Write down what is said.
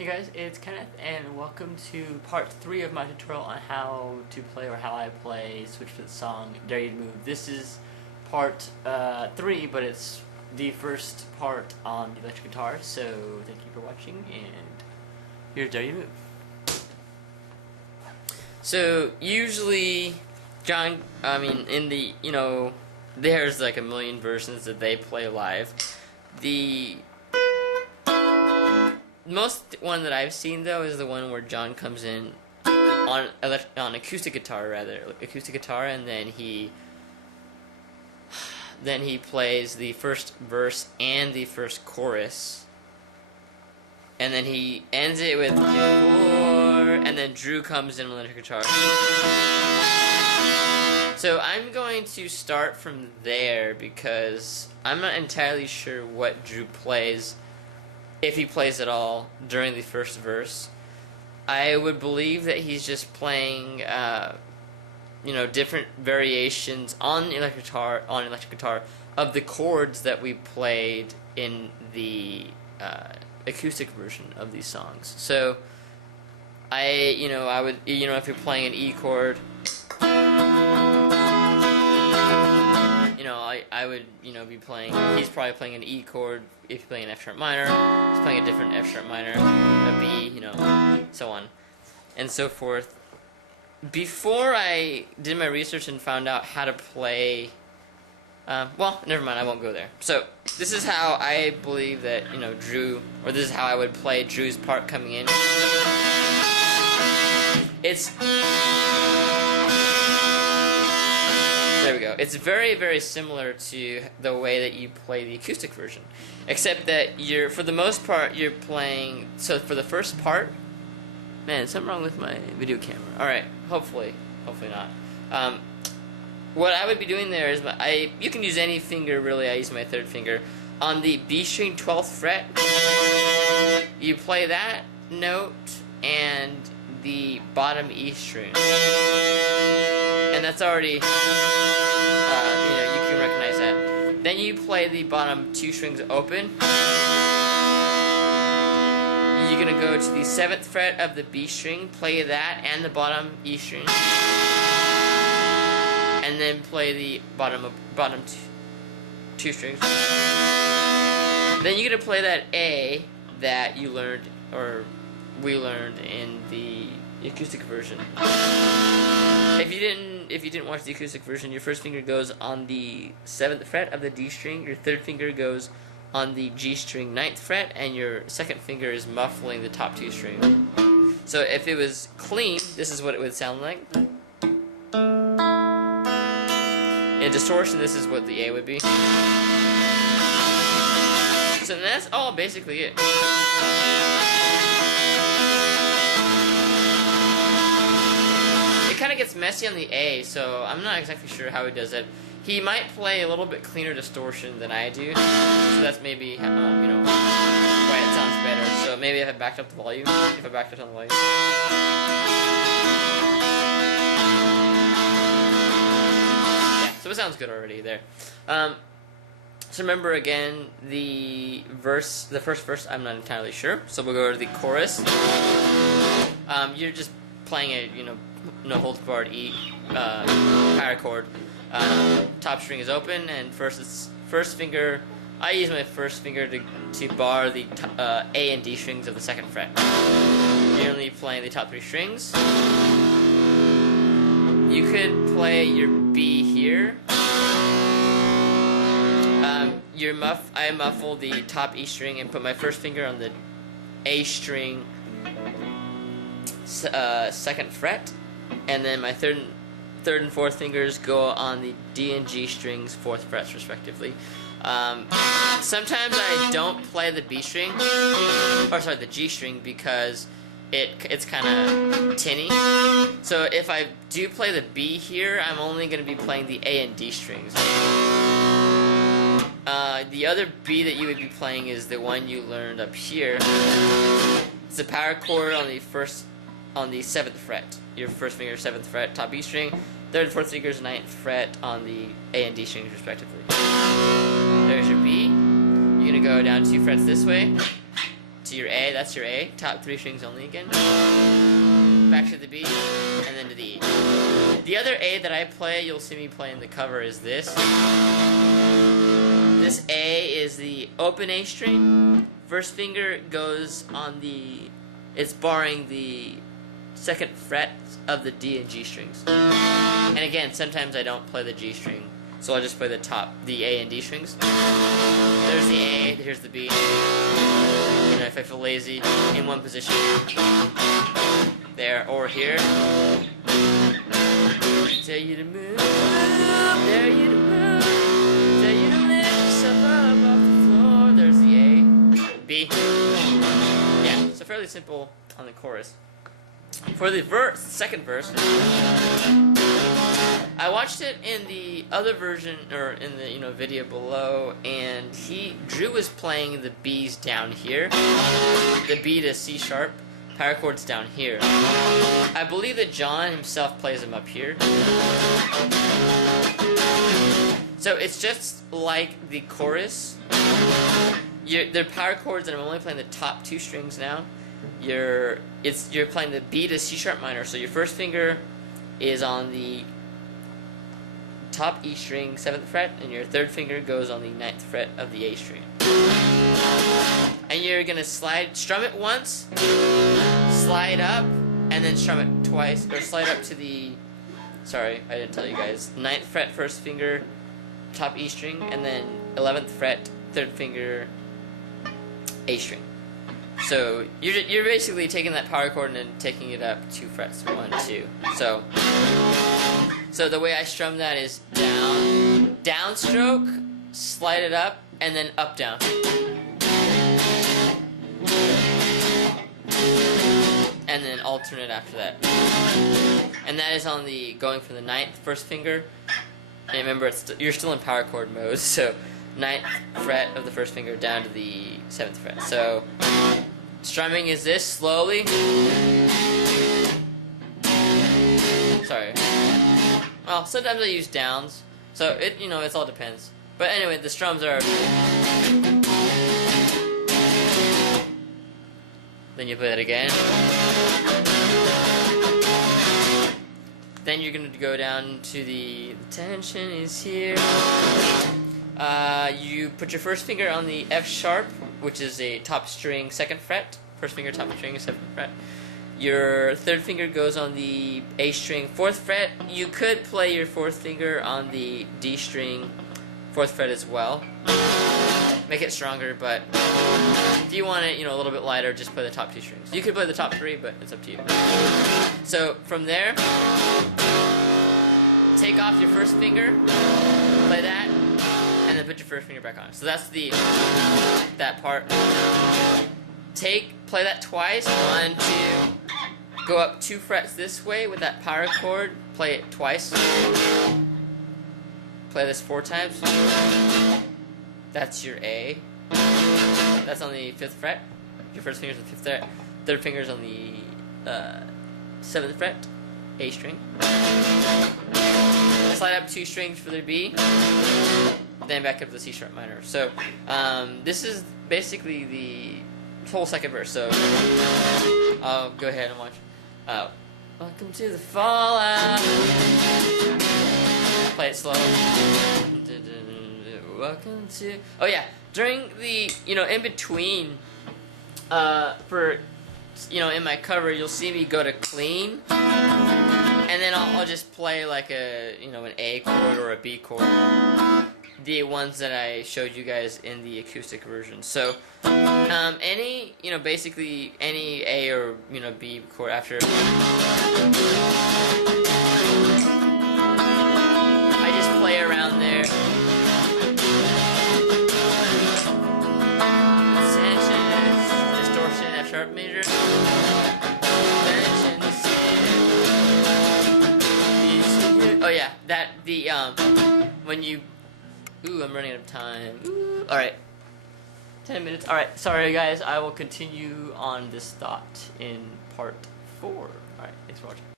Hey guys, it's Kenneth, and welcome to part 3 of my tutorial on how to play, or how I play, Switchfoot song, Dare You to Move. This is part 3, but it's the first part on the electric guitar, so thank you for watching, and here's Dare You to Move. So, usually, there's like a million versions that they play live. The most one that I've seen though is the one where John comes in on acoustic guitar, and then he plays the first verse and the first chorus, and then he ends it with before, and then Drew comes in on electric guitar. So I'm going to start from there because I'm not entirely sure what Drew plays, if he plays at all, during the first verse. I would believe that he's just playing, different variations on electric guitar of the chords that we played in the acoustic version of these songs. So, if you're playing an E chord, I would, be playing, he's probably playing an E chord. If you're playing an F sharp minor, he's playing a different F sharp minor, a B, so on and so forth. Before I did my research and found out how to play, well, never mind, I won't go there. So, this is how I believe that, Drew, or this is how I would play Drew's part coming in. There we go. It's very, very similar to the way that you play the acoustic version, except that for the most part, you're playing. So for the first part, man, something wrong with my video camera. All right, hopefully not. What I would be doing there is you can use any finger really. I use my third finger on the B string 12th fret. You play that note and the bottom E string. And that's already, you can recognize that. Then you play the bottom 2 strings open. You're going to go to the 7th fret of the B string, play that and the bottom E string. And then play the bottom 2 strings. Then you're going to play that A that you learned, or we learned in the acoustic version. If you didn't watch the acoustic version, your first finger goes on the 7th fret of the D string, your third finger goes on the G string 9th fret, and your second finger is muffling the top 2 strings. So if it was clean, this is what it would sound like. In distortion, this is what the A would be. So that's all basically it. Kind of gets messy on the A, so I'm not exactly sure how he does it. He might play a little bit cleaner distortion than I do, so that's maybe why it sounds better. So maybe if I backed up the volume, Yeah, so it sounds good already there. So remember again, the first verse, I'm not entirely sure. So we'll go to the chorus. You're just playing a no holds barred E power chord. Top string is open, and first finger. I use my first finger to bar the A and D strings of the 2nd fret. You're only playing the top 3 strings. You could play your B here. I muffle the top E string and put my first finger on the A string 2nd fret, and then my third and fourth fingers go on the D and G strings 4th frets respectively. Sometimes I don't play the B string, the G string, because it's kind of tinny. So if I do play the B here, I'm only going to be playing the A and D strings. The other B that you would be playing is the one you learned up here. It's a power chord on the 7th fret. Your first finger 7th fret, top E string. Third and fourth fingers 9th fret on the A and D strings respectively. There's your B. You're gonna go down 2 frets this way to your A. That's your A. Top 3 strings only again. Back to the B, and then to the E. The other A that I play, you'll see me play in the cover, is this. This A is the open A string. First finger goes on the, it's barring the 2nd fret of the D and G strings. And again, sometimes I don't play the G string, so I'll just play the A and D strings. There's the A, here's the B. You know, if I feel lazy, in one position, there or here. Tell you to move, dare you to move, tell you to lift yourself up off the floor. There's the A, B. Yeah, so fairly simple on the chorus. For the second verse, I watched it in the other version, or in the video below, and Drew was playing the B's down here, the B to C sharp, power chords down here. I believe that John himself plays them up here. So it's just like the chorus. They're power chords, and I'm only playing the top 2 strings now. You're playing the B to C sharp minor, so your first finger is on the top E string, 7th fret, and your 3rd finger goes on the 9th fret of the A string. And you're gonna strum it once, slide up, and then strum it twice, or slide up to the, sorry, I didn't tell you guys, 9th fret, 1st finger, top E string, and then 11th fret, 3rd finger, A string. So you're basically taking that power chord and then taking it up 2 frets, 1, 2. So the way I strum that is down, downstroke, slide it up, and then up, down. And then alternate after that. And that is on the going from the 9th, 1st finger. And remember, you're still in power chord mode, so 9th fret of the 1st finger down to the 7th fret. So strumming is this, slowly. Sorry. Well, sometimes I use downs, so it all depends. But anyway, the strums are. Then you play that again. Then you're gonna go down to the tension is here. You put your first finger on the F sharp, which is a top string 2nd fret. First finger top string 7th fret. Your 3rd finger goes on the A string 4th fret. You could play your 4th finger on the D string 4th fret as well. Make it stronger, but if you want it, a little bit lighter, just play the top 2 strings. You could play the top 3, but it's up to you. So from there, take off your first finger, play that, and then put your first finger back on. So that's that part. Play that twice. 1, 2. Go up 2 frets this way with that power chord. Play it twice. Play this 4 times. That's your A. That's on the 5th fret. Your first finger's on the 5th fret. 3rd finger's on the 7th fret. A string. Slide up 2 strings for the B. Then back up to the C sharp minor. So this is basically the whole second verse. So I'll go ahead and watch. Welcome to the fallout. Play it slow. Welcome to. Oh yeah, during the in between, in my cover, you'll see me go to clean, and then I'll just play like an A chord or a B chord, the ones that I showed you guys in the acoustic version. So basically any A or B chord after. I just play around there. F sharp major. Oh yeah, when you. Ooh, I'm running out of time. Ooh. All right, 10 minutes. All right, sorry guys. I will continue on this thought in part 4. All right, thanks for watching.